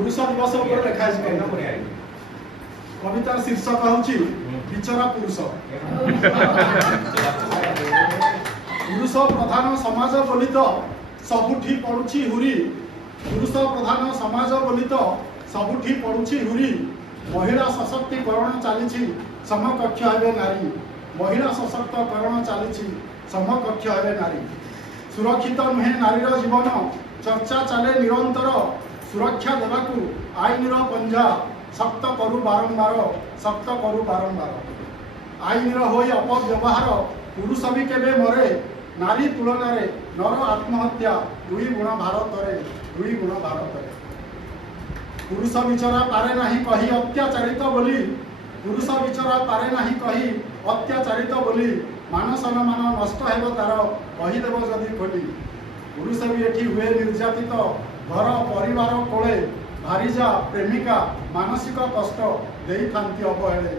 पुरुष दिवस ऊपर लिखा है कवितार शीर्षक होची विचरा पुरुष। पुरुष प्रधान समाज बोली तो सबुठी पड़ुछि हुरी। पुरुष प्रधान समाज बोली तो सबुठी पड़ुछि हुरी। महिला सशक्तिकरण चली समकक्ष हेबे नारी। महिला सशक्तिकरण चली समकक्ष हेबे नारी। सुरक्षित नुहे नारीर जीवन चर्चा चले निरंतर। सुरक्षा देवाकू आईनर पंजा शक्त करू बारंबार। शक्त करू बारंबार आईनर होई अपव्यवहार। पुरुष भी केबे मरे नारी तुलन रे। नर आत्महत्या दुई गुण भारत रे। दुई गुण भारत रे। पुरुष विचरा पारे नहीं कही अत्याचारित बोली। पुरुष विचरा पारे नहीं कही अत्याचारित बोली। मान सम्मान नष्ट हेब तार कहीदेव जदि खोली। पुरुष भी एठी हुए निर्यातित। घर परिवार कोले भारीजा प्रेमिका मानसिक कष्ट देई थांती अवहेले।